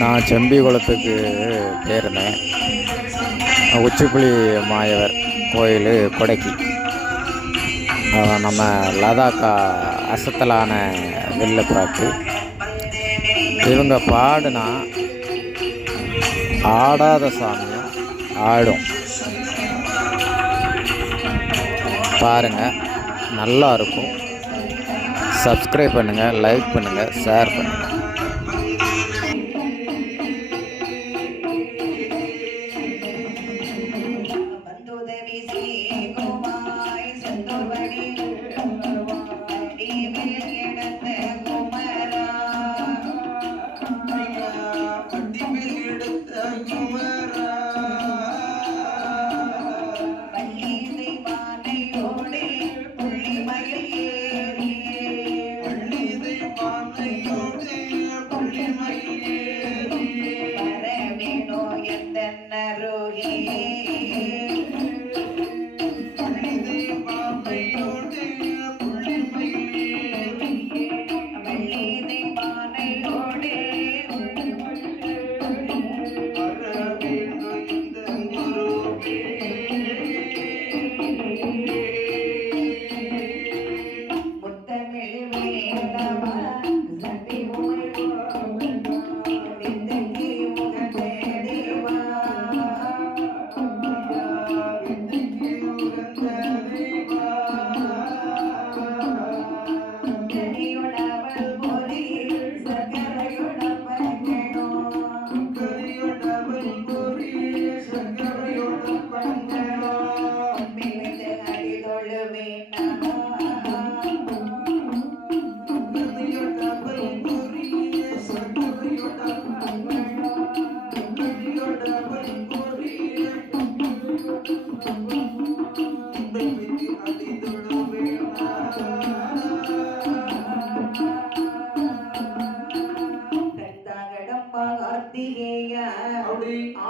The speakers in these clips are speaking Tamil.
நான் செம்பிகுளத்துக்கு போயிருந்தேன். உச்சிப்புலி மாயவர் கோயில் கொடைக்கு. நம்ம லதாக்கா அசத்தலான வெள்ளப்புறாக்கு. இவங்க பாடுனா ஆடாத சாமியும் ஆடும். பாருங்கள், நல்லா இருக்கும். சப்ஸ்கிரைப் பண்ணுங்கள், லைக் பண்ணுங்கள், ஷேர் பண்ணுங்கள்.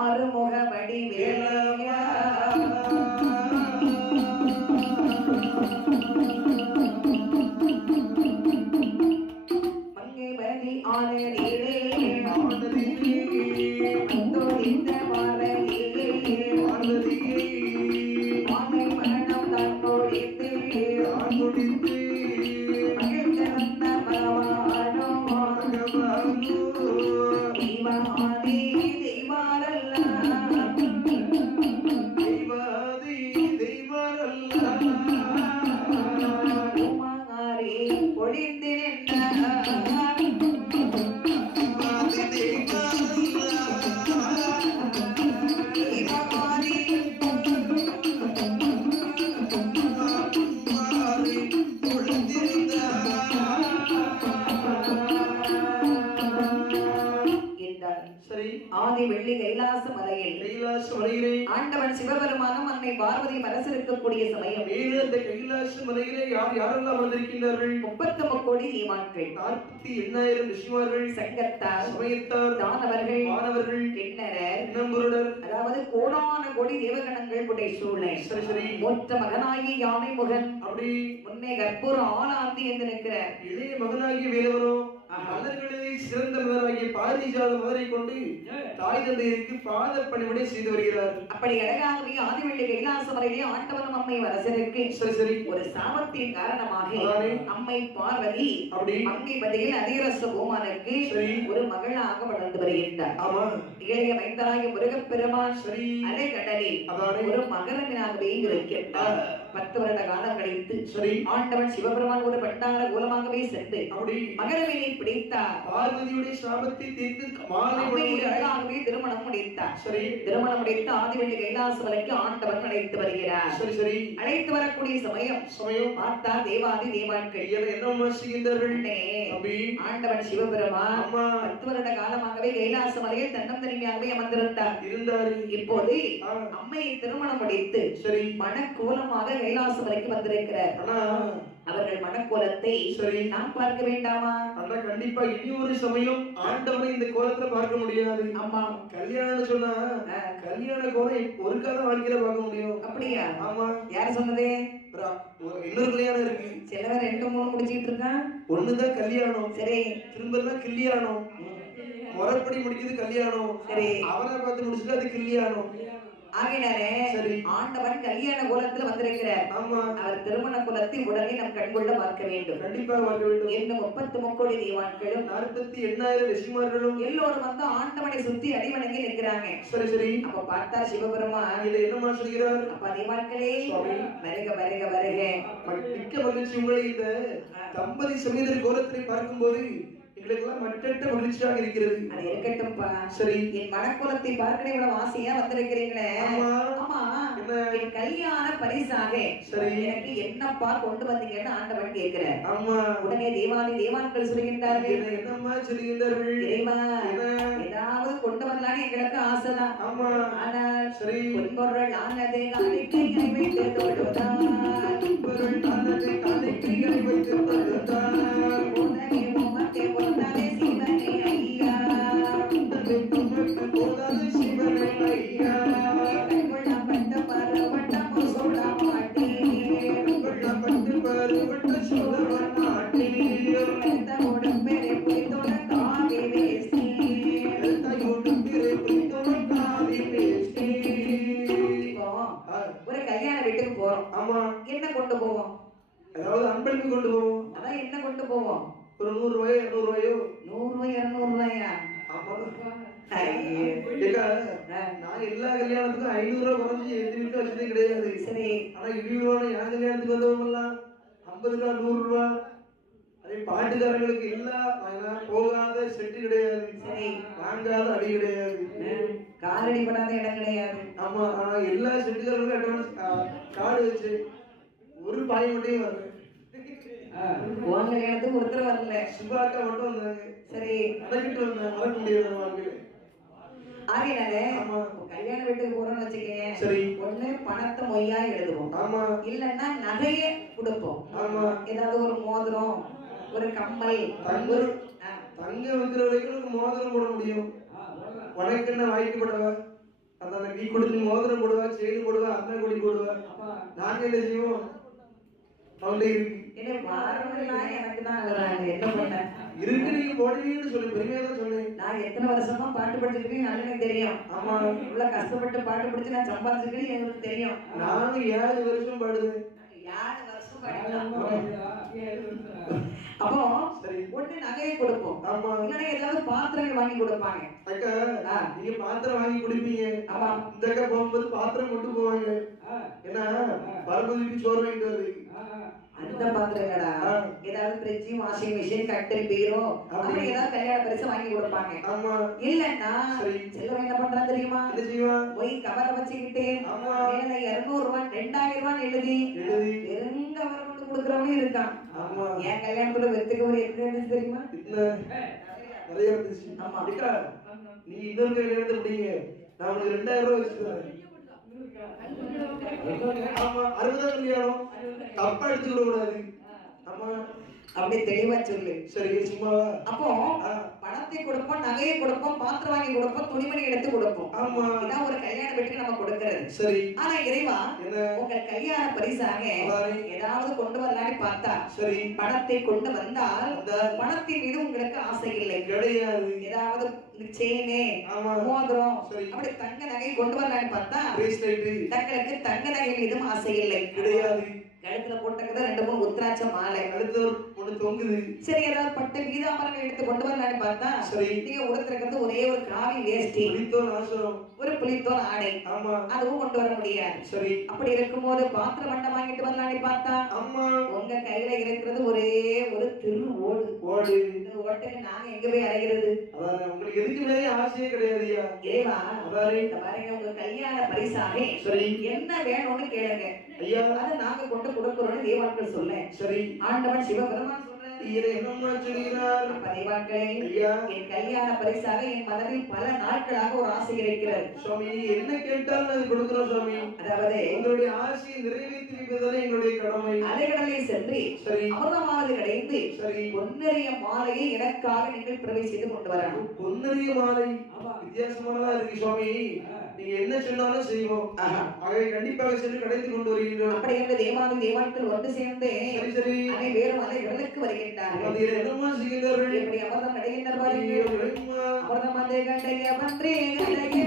ஆறுமுக வடிவேலையா மங்கேபதி ஆனதிலே தோழித்த மாலையிலே ஆனை மரணம் தான் தோழித்து மகிழ்ந்த வந்த பரவானோ தீவாதி ஆதி வெள்ளி கைலாச மலையில் ஆண்டவன் சிவபெருமானும் அன்னை பார்வதி அரசிருக்கக்கூடிய சமயம் அந்த கைலாச மலையிலே யாரெல்லாம் வந்திருக்கின்றார்கள்? 30 கோடி தீவான்கள், 48,000 ரிஷிமார்கள், சங்கத்தார், சமயத்தார், தானவர்கள், வானவர்கள், கிண்ணறர், இனம்புருடர், அதாவது கோடான கோடி தேவகணங்கள் புடை சூழலை ஒற்ற மகனாகி யானை முகன் அப்படி முன்னே கற்பூர ஆனாந்தி என்று நிற்கிறார். இளைய மகனாகி வேலவரோ மலர்களிலே சிறந்த மலராகிய பாரிஜாத மலரை கொண்டு தாய் தந்தையருக்கு பாத பணிவிடை செய்து வருகிறார். அப்படி அழகாகவே ஆதிவெள்ளி கைலாச மலையிலே ஆண்டவனும் அம்மை அரசருக்கு ஒரு சாபத்தின் காரணமாக அம்மை பார்வதி மங்கை பதியில் அதிரச பூமானுக்கு ஒரு மகளாக வளர்ந்து வருகின்றார். இளைய மைந்தராகிய முருகப்பெருமான் அலைகடலில் ஒரு மகரனாகவே இருக்கின்றார். 10 வருட காலம் கழித்து ஆண்டவன் சிவபெருமான் ஒரு பட்டார கோலமாகவே சென்று மகரவினை பிடித்தார். பார்வதியுடைய சாபத்தை தீர்த்து அழகாகவே திருமணம் முடித்தார். திருமணம் முடித்து ஆதிவெள்ளி கைலாச மலைக்கு ஆண்டவன் அழைத்து வருகிறார். அழைத்து வரக்கூடிய சமயம் பார்த்தா தேவாதி தேவான்கள் என்ன செய்கின்றார்கள்? ஆண்டவன் சிவபெருமான் 10 வருட காலமாகவே கைலாச மலையில் தன்னம் தனிமையாகவே அமர்ந்திருந்தார். இப்போது அம்மையை திருமணம் முடித்து மனக்கோலமாக கைலாச மலைக்கு வந்திருக்கிறார். அவர்கள் மனக்கோலத்தை நாம் பார்க்க வேண்டாமா? கண்டிப்பா இனி ஒரு சமயம் ஆண்டவனை இந்த கோலத்துல பார்க்க முடியாது. ஆமா, கல்யாணம் சொன்னா கல்யாண கோலம் ஒரு கால வாழ்க்கையில பார்க்க முடியும். அப்படியா? ஆமா. யார் சொன்னது? இன்னொரு கல்யாணம் இருக்கு. சிலவர் 2 3 முடிச்சிட்டு இருக்கான். ஒண்ணுதான் கல்யாணம், சரி திரும்பலாம் கில்லியானம். முறைப்படி முடிக்கிறது கல்யாணம், சரி. அவரை பார்த்து முடிச்சுட்டு அது கில்லியானம். ஆகையினாலே சரி. ஆண்டவன் கல்யாண கோலத்துல வந்திருக்கிறார். ஆமா, அவர் திருமண குலத்தை உடனே நம் கண்கொள்ள பார்க்க வேண்டும். கண்டிப்பா பார்க்க வேண்டும். இந்த 30 முக்கோடி தெய்வான்களும் 48,000 ரிஷிமார்களும் எல்லோரும் வந்து ஆண்டவனை சுத்தி அடிவணங்கி நிற்கிறாங்க. சரி சரி. அப்ப பார்த்தா சிவபெருமான், இதை என்னமா சொல்கிறார்? அப்ப தெய்வான்களே சுவாமி. வருக வருக வருக. மிக்க மகிழ்ச்சி உங்களை இந்த தம்பதி சமேதர் கோலத்தினை பார்க்கும்போது எங்களுக்கெல்லாம் மற்றற்ற மகிழ்ச்சியாக இருக்கிறது. அது இருக்கட்டும்பா. சரி. என் மனக்குலத்தை பார்க்கணும் இவ்வளவு ஆசையா வந்திருக்கிறீங்களே. ஆமா. ஆமா. என்ன? என் கல்யாண பரிசாக சரி. எனக்கு என்னப்பா கொண்டு வந்தீங்கன்னு ஆண்டவன் கேட்கிறார். ஆமா. உடனே தேவான்கள் சொல்கின்றார்கள், என்னம்மா சொல்லுகின்றார்கள்? இறைவா, என்ன? ஏதாவது கொண்டு வரலான்னு எங்களுக்கு ஆசைதான். ஆமா. ஆனால் சரி. பொன்பொருள் ஆனது காணிக்கையை வைத்து தொழுதால், பொருள் ஆனது காணிக்கையை வைத்து தொழுதால், உடனே உமக்கு பொருந்தாதே சிவனே ஐயா. உடனே உமக்கு போதாது சிவனை ஐயா. கொள்ளப்பட்ட பருவட்டமும் சொல்ல மாட்டேன், கொள்ளப்பட்டு பருவட்ட சொல்ல மாட்டேன், எடுத்தோடு பெரிய புரித்தோட காவி வேஷ்டி, எழுத்தையோடு பிறை பிடித்தோடு காவி வேஷ்டி. இப்போ ஒரு கல்யாண வீட்டுக்கு போறோம். ஆமா. என்ன கொண்டு போவோம்? அதாவது அன்பளிப்பு கொண்டு போவோம். அதான் என்ன கொண்டு போவோம்? ஒரு 100 ரூபாயோ 200 ரூபாயோ. 100 ரூபாய் 200 ரூபாயா? ஆமா. ஐயே. ஏக்கா, நான் எல்லா கல்யாணத்துக்கும் 500 ரூபாய் குறைஞ்சி எந்த வீட்டுல வச்சதே கிடையாது. சரி. ஆனா இடிவிழான என் கல்யாணத்துக்கு வந்தவங்க எல்லாம் 50 ரூபா 100 ரூபா. அதே பாட்டுக்காரங்களுக்கு எல்லாம் போகாத செட்டு கிடையாது, சரி. வாங்காத அடி கிடையாது, காலடி படாத இடம் கிடையாது. ஆமா. ஆனா எல்லா செட்டுக்காரங்களுக்கும் அட்வான்ஸ் கார்டு வச்சு ஒரு பாய் மட்டும் வரல. உன் கல்யாணத்துக்கு ஒருத்தர் வரல. சுபாக்கா மட்டும் வந்தாங்க. சரி. நடக்கிட்டு வந்தாங்க, மறக்க முடியாத வாழ்க்கையில. ஆகையினாலே ஆமா. கல்யாண வீட்டுக்கு போறோம்னு வச்சுக்கேன். சரி. ஒண்ணு பணத்தை மொய்யா எழுதுவோம், ஆமா. இல்லன்னா நகைய கொடுப்போம். ஆமா. ஏதாவது ஒரு மோதிரம், ஒரு கம்மல், தங்க ஒரு தங்க வைக்கிற வரைக்கும் உனக்கு மோதிரம் போட முடியும். உனக்கு என்ன வாய்க்கு போடுவா? அதான் நீ கொடுத்து மோதிரம் போடுவா, செயின் போடுவா, அண்ணன் கொடி போடுவா. நாங்க என்ன செய்வோம்? அவங்களே இருக்கு. என்ன வாரமெல்லாம் எனக்கு தான் ஆகுறாங்க. என்ன பண்ண இருக்கு, நீங்க போடுவீங்கன்னு சொல்லி பெருமையா தான் சொன்னேன். நான் எத்தனை வருஷமா பாட்டு படிச்சிருக்கேன் எனக்கு தெரியும். ஆமா. இவ்வளவு கஷ்டப்பட்டு பாட்டு படிச்சு நான் சம்பாதிச்சிருக்கேன் எனக்கு தெரியும். நானும் 7 வருஷம் பாடுவேன். 7 வருஷம் படிக்கலாம். அப்போ சரி. ஒண்ணு நகையை கொடுப்போம், ஆமா. இல்லைன்னா ஏதாவது பாத்திரங்கள் வாங்கி கொடுப்பாங்க. அக்கா, நீங்க பாத்திரம் வாங்கி குடிப்பீங்க. ஆமா. இந்த அக்கா போகும்போது பாத்திரம் கொண்டு போவாங்க. ஏன்னா பரமதிக்கு சோறு வாங்கிட்டு வருது. அந்த பாத்திரங்களா? ஏதாவது ஃப்ரிட்ஜ், வாஷிங் மிஷின், கட்டில், பீரோ, அப்புறம் ஏதாவது கல்யாண பரிசு வாங்கி கொடுப்பாங்க. ஆமா. இல்லன்னா சரி. செல்வம் என்ன பண்றான் தெரியுமா? என்ன செய்வான்? போய் கவரை வச்சுக்கிட்டு ஆமா. மேல 200 ரூபாய் 2000 ரூபாய் எழுதி வெறும் கவர் கொண்டு கொடுக்கறவனும் இருக்கான். ஆமா. என் கல்யாணத்துல வெத்துக்கு ஒரு எத்தனை தெரியுமா? நிறைய இருந்துச்சு. ஆமா. அக்கா, நீ இன்னொரு கல்யாணத்தை முடிங்க, நான் உனக்கு 2000 ரூபாய் வச்சுக்கிறேன். ஆமா. 60 கல்யாணம் தப்பா எடுத்துக்க கூடாது. ஆமா. அப்படி தெளிவா சொல்லு. சரி, சும்மாவா? அப்போ பணத்தை கொடுப்போம், நகையை கொடுப்போம், பாத்திரம் வாங்கி கொடுப்போம், துணிமணி எடுத்து கொடுப்போம். ஆமா. இதான் ஒரு கல்யாண வீட்டுக்கு நம்ம கொடுக்கிறது. சரி. ஆனா இறைவா, என்ன? உங்கள் கல்யாண பரிசாக ஏதாவது கொண்டு வரலான்னு பார்த்தா, சரி. பணத்தை கொண்டு வந்தால் பணத்தின் மீது உங்களுக்கு ஆசை இல்லை கிடையாது. ஏதாவது செயினு, ஆமா. மோதிரம், சரி. அப்படி தங்க நகை கொண்டு வரலான்னு பார்த்தா பிரேஸ்லெட் தங்களுக்கு தங்க நகை மீதும் ஆசை இல்லை. கிடையாது. கழுத்துல போட்டது 2 3 உத்திராட்ச மாலை, அடுத்து ஒண்ணு தொங்குது. சரி. ஏதாவது பட்டு பீதாம்பரங்கள் எடுத்து கொண்டு வரலான்னு பார்த்தா, சரி. நீங்க உடுத்திருக்கிறது ஒரே ஒரு காவி வேஷ்டி, புளித்தோல் ஆசிரம், ஒரு புளித்தோல் ஆடை, ஆமா. அதுவும் கொண்டு வர முடியாது. சரி. அப்படி இருக்கும்போது பாத்திர மண்டை வாங்கிட்டு வரலான்னு பார்த்தா, அம்மா, உங்க கையில இருக்கிறது ஒரே ஒரு திரு ஓடு. ஓடு. இந்த ஓட்டுக்கு நாங்க எங்க போய் அடைகிறது? அதான் உங்களுக்கு எதுக்கு மேலே ஆசையே கிடையாதுயா. ஏவா, அதானே. இந்த பாருங்க, உங்க கல்யாண பரிசாக சரி. என்ன வேணும்னு கேளுங்க, ஐயா, அதை நாங்க கொண்டு கொடுக்கிறோம்னு தேவான்கள் சொல்ல. சரி. ஆண்டவன் சிவபெருமான் சொல்ற, இதை என்னம்மா சொல்கிறார்? அப்ப தேவாக்களே, ஐயா. என் கல்யாண பரிசாக என் மனதில் பல நாட்களாக ஒரு ஆசை இருக்கிறது. சுவாமி நீ என்ன கேட்டாலும் அது கொடுக்கிறோம் சுவாமி. அதாவது உங்களுடைய ஆசையை நிறைவேற்றி வைப்பதுதானே எங்களுடைய கடமை. அலைகடலை சென்று சரி. அமிர்தமானது கிடைந்து சரி. பொன்னரிய மாலையை எனக்காக நீங்கள் பிரவை செய்து கொண்டு வரணும். பொன்னரிய மாலை வித்தியாசமானதா இருக்கு சுவாமி. நீங்க என்ன சொன்னாலும் செய்வோம். ஆகவே கண்டிப்பாக சென்று கிடைத்து கொண்டு வருகின்றோம். அப்படி என்று தேவாதி தேவாட்கள் ஒன்று சேர்ந்து சரி சரி. அதை வேறு மலைகளுக்கு வருகின்றார்கள். அது என்னமா செய்கிறார்கள்? எப்படி அமிர்தம் கிடைக்கின்ற பாருங்கள். ஐயோ, அமிர்தம் வந்து கண்டைய பன்றே கண்டைய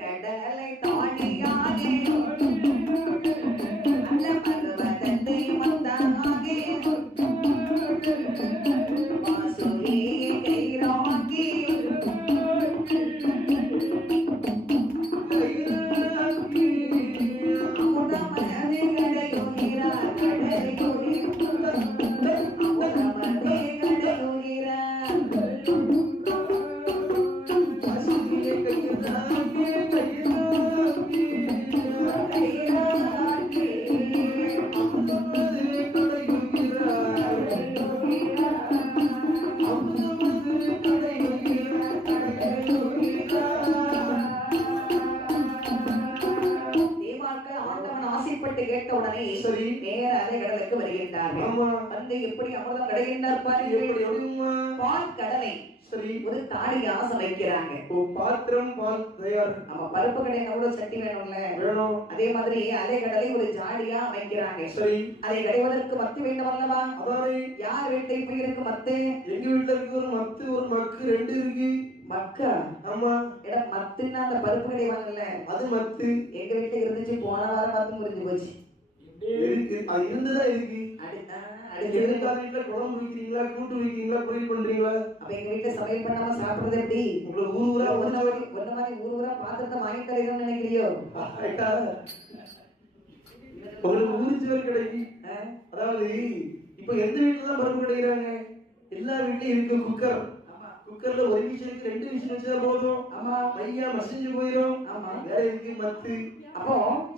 கடலை தாண்டியாகே அந்த பர்வதத்தை வந்தாகே வாசுகியை கைராக்கி அமுதமனே கடையுகிறார் கடையுகிறார் அமுதமனே கடையுகிறார் தேவாக்கள் ஆண்டவன் ஆசைப்பட்டு கேட்ட உடனே சரி. நேர அலைகடலுக்கு வருகின்றார்கள். ஆமா. வந்து எப்படி அமிர்தம் கிடைக்கின்றார் பாருங்கள். எப்படி எப்படிம்மா? பால் கடலை சரி. ஒரு தாடியா சமைக்கிறாங்க. ஓ, பாத்திரம் பால் தயார். நம்ம பருப்பு கடையில எவ்வளவு சட்டி வேணும்ல, வேணும். அதே மாதிரி அலைகடலை ஒரு ஜாடியா அமைக்கிறாங்க. சரி. அதை கடைவதற்கு மத்து வேண்டும் அல்லவா? அதானே யார் வீட்டை போய் இருக்கு மத்து? எங்க வீட்டுல இருக்கு ஒரு மத்து ஒரு மக்கு ரெண்டு இருக்கு. மக்கா ஆமா. இடம் மத்துன்னா அந்த பருப்பு கடை வாங்கல, அது மத்து எங்க வீட்டுல இருந்துச்சு. போன வாரம் மத்து முறிஞ்சு போச்சு. இருக்கு. அது இருந்துதான் இருக்கு. அடுத்து எல்லா வீட்டுல குழம்பு வைக்கிறீங்களா, கூட்டு வைக்கிறீங்களா, பொரியல் பண்றீங்களா? அப்ப எங்க வீட்டுல சமையல் பண்ணாம சாப்பிடுறது எப்படி? உங்களை ஊர் ஊரா ஒன்ன மாதிரி ஊர் ஊரா பாத்திரத்தை வாங்கி தரணும்னு நினைக்கிறியோ? ஆயிட்டா? உங்களுக்கு ஊரிச்சுவர் கிடைக்கு. அதாவது இப்ப எந்த வீட்டுல தான் பருப்பு கிடைக்கிறாங்க? எல்லா வீட்லயும் இருக்கு குக்கர். குக்கர்ல ஒரு விஷயம் ரெண்டு விஷயம் வச்சா போதும். ஆமா. மையா மசிஞ்சு போயிடும். ஆமா. வேற இருக்கு மத்து. அப்போ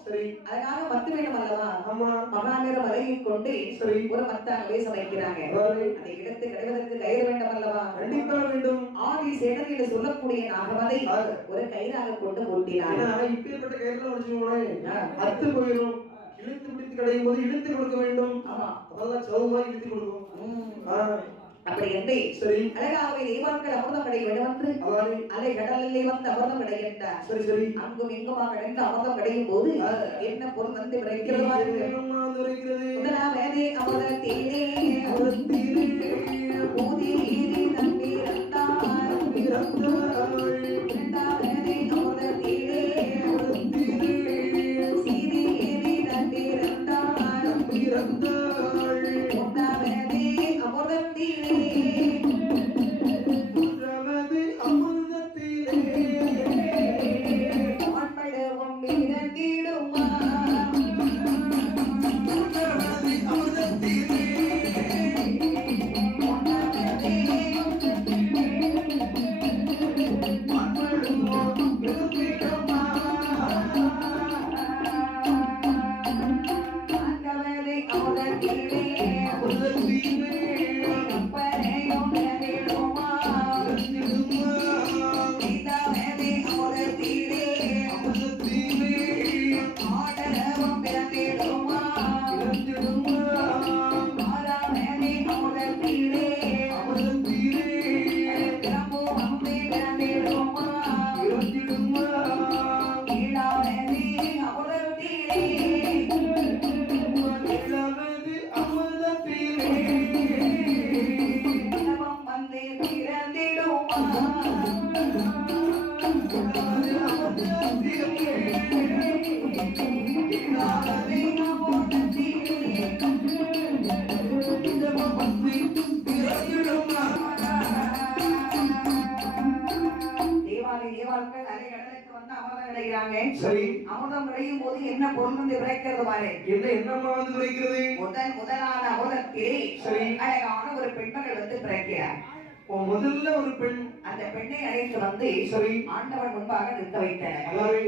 சரி. அதனால மத்து வேணும் அல்லவா? ஆமா. மகாநேர மலையை கொண்டு சரி. ஒரு மத்தாகவே சமைக்கிறாங்க. அதாவது அதை எடுத்து கிடைவதற்கு கயிறு வேண்டும் அல்லவா? கண்டிப்பா வேண்டும். ஆதி சேடன் என்று சொல்லக்கூடிய நாகவதை ஒரு கயிறாக கொண்டு ஓட்டினார். ஏன்னா இப்பேற்பட்ட கயிறுல வச்சுக்கோங்களேன், அத்து போயிடும். இழுத்து பிடித்து கடையும் போது இழுத்து கொடுக்க வேண்டும். ஆமா. அதெல்லாம் சவுமா இழுத்து கொடுக்கும். அப்படி என்று சரி. அழகாக தெய்வாக்கள் அமிர்தம் கடை வேண்டுமென்று அதானே. அலை கடலிலே வந்து அமிர்தம் கிடைக்கின்றார். சரி சரி. அங்கும் இங்குமாக கிடைந்து அமிர்தம் கிடையும் போது என்ன பொருள் வந்து கிடைக்கிறது பாருங்கள். என்னம்மா வந்து வைக்கிறது? முதலாவதே அமிர்தத்திலே அமிர்தத்திலே ஊதியீரி நம்பி இருந்தார். பிறந்தாள். இரண்டாவதே அமிர்தத்திலே அமிர்தத்திலே சீதியீரி நம்பி இருந்தார். பிறந்தாள். மூன்றாவதே அமிர்தத்திலே மூன்றாவது அமிர்தத்திலே ஆண்படவும் மிதந்திடுமா. மூன்றாவது அமிர்தத்திலே வந்து அமிர்தம் கிடைக்கிறாங்க. சரி. அமிர்தம் கிடைக்கும் போது என்ன பொருள் வந்து விளைக்கிறது பாரு. என்னம்மா வந்து விளைக்கிறது? முதலான அமிர்தத்திலே சரி. அழகான ஒரு பெண்மகள் வந்து பிறக்கிறார். முதல்ல ஒரு பெண். அந்த பெண்ணை அழைத்து வந்து சரி. ஆண்டவன் முன்பாக நிற்க வைத்தனர். அதாவது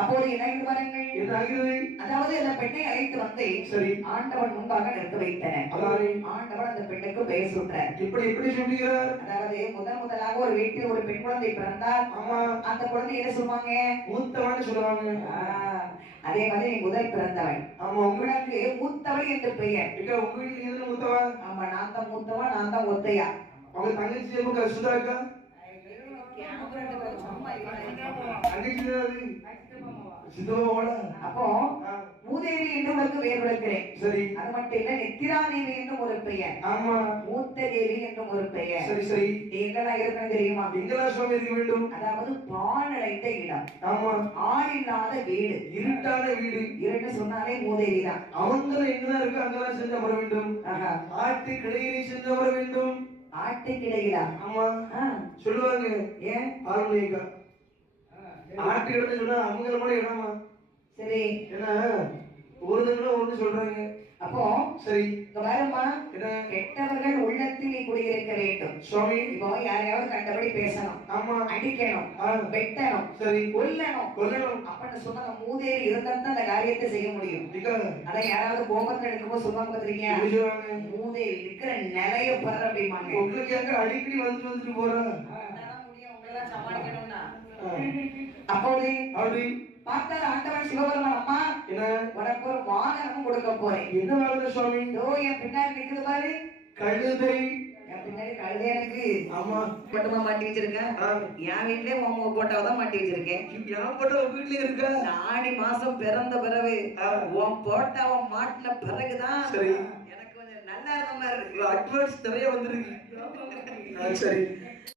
அப்போது இணைந்து வாருங்கள். என்னாகிறது? அதாவது அந்த பெண்ணை அழைத்து வந்து சரி. ஆண்டவன் முன்பாக நிற்க வைத்தனர். அதாவது ஆண்டவன் அந்த பெண்ணுக்கு பெயர் சூட்டார். எப்படி சொல்லுகிறார்? அதாவது முதலாக ஒரு வீட்டில் ஒரு பெண் குழந்தை பிறந்தால் ஆமா. அந்த குழந்தை என்ன சொல்லுவாங்க? மூத்தவன் சொல்லுவாங்க. அதே மாதிரி நீ முதல் பிறந்தவன். ஆமா. உங்களுக்கு மூத்தவள் என்று பெயர். உங்க வீட்டுல எதுல மூத்தவன்? ஆமா, நான் தான் மூத்தவன், நான் தான் ஒத்தையா. அவங்க தங்கச்சி எப்ப சுதாக்கா? அப்போ மூதேவி என்று உனக்கு பெயர் விளக்கிறேன். சரி. அது மட்டும் இல்ல, நித்திரா தேவி என்றும் ஒரு பெயர். ஆமா. மூத்த தேவி என்றும் ஒரு பெயர். சரி சரி. நீ எங்கெல்லாம் இருக்கணும் தெரியுமா? எங்கெல்லாம் சுவாமி இருக்க வேண்டும்? அதாவது பாழடைந்த இடம். ஆமா. ஆள் இல்லாத வீடு. இருட்டான வீடு. இருட்டு சொன்னாலே மூதேவி தான். அவங்க எங்கெல்லாம் இருக்கு அங்கெல்லாம் செஞ்சு வர வேண்டும். ஆட்டு கிடையிலே செஞ்சு வர வேண்டும். ஆட்டு கிடையிலா? ஆமா. சொல்லுவாங்க. ஏன்? ஆளுநேக்கா ஆட்டு கிடந்து சொன்னா அவங்க இடமா? சரி. ஏன்னா ஒருத்தங்களும் ஒண்ணு சொல்றாங்க. அப்போ சரி. வரமா கெட்டவர்கள் உள்ளத்தில் நீ குடியிருக்க வேண்டும் சுவாமி. இப்போ யாரையாவது கண்டபடி பேசணும். ஆமா. அடிக்கணும், வெட்டணும், சரி, கொல்லணும் அப்படின்னு சொன்ன மூதேவி இருந்தா தான் அந்த காரியத்தை செய்ய முடியும். அதான் யாராவது கோபத்துல எடுக்கும்போது சொல்லுவாங்க பாத்திருக்கீங்க, மூதேவி இருக்கிற நிலைய பாரு அப்படிமாங்க. உங்களுக்கு எங்க அடிக்கடி வந்துட்டு போறா உங்களெல்லாம் சமாளிக்கணும்னா அப்போது அப்படி பார்த்தால் ஆண்டவன் சிவபெருமான், அம்மா என்ன உனக்கு ஒரு வாகனம் கொடுக்க போறேன். என்ன வாகனம் சுவாமி? இதோ என் பின்னாடி நிக்குது பாரு, கழுதை. என் பின்னாடி கழுதை. எனக்கு ஆமா பட்டுமா மாட்டி வச்சிருக்கேன். என் வீட்லயே உங்க போட்டோவை தான் மாட்டி வச்சிருக்கேன். என் போட்டோ வீட்லயே இருக்கா? ஆடி மாசம் பிறந்த பிறகு உன் போட்டோவை மாட்டின பிறகுதான் எனக்கு கொஞ்சம் நல்லா இருந்த மாதிரி இருக்கு. அட்வான்ஸ் நிறைய வந்துருக்கு. சரி.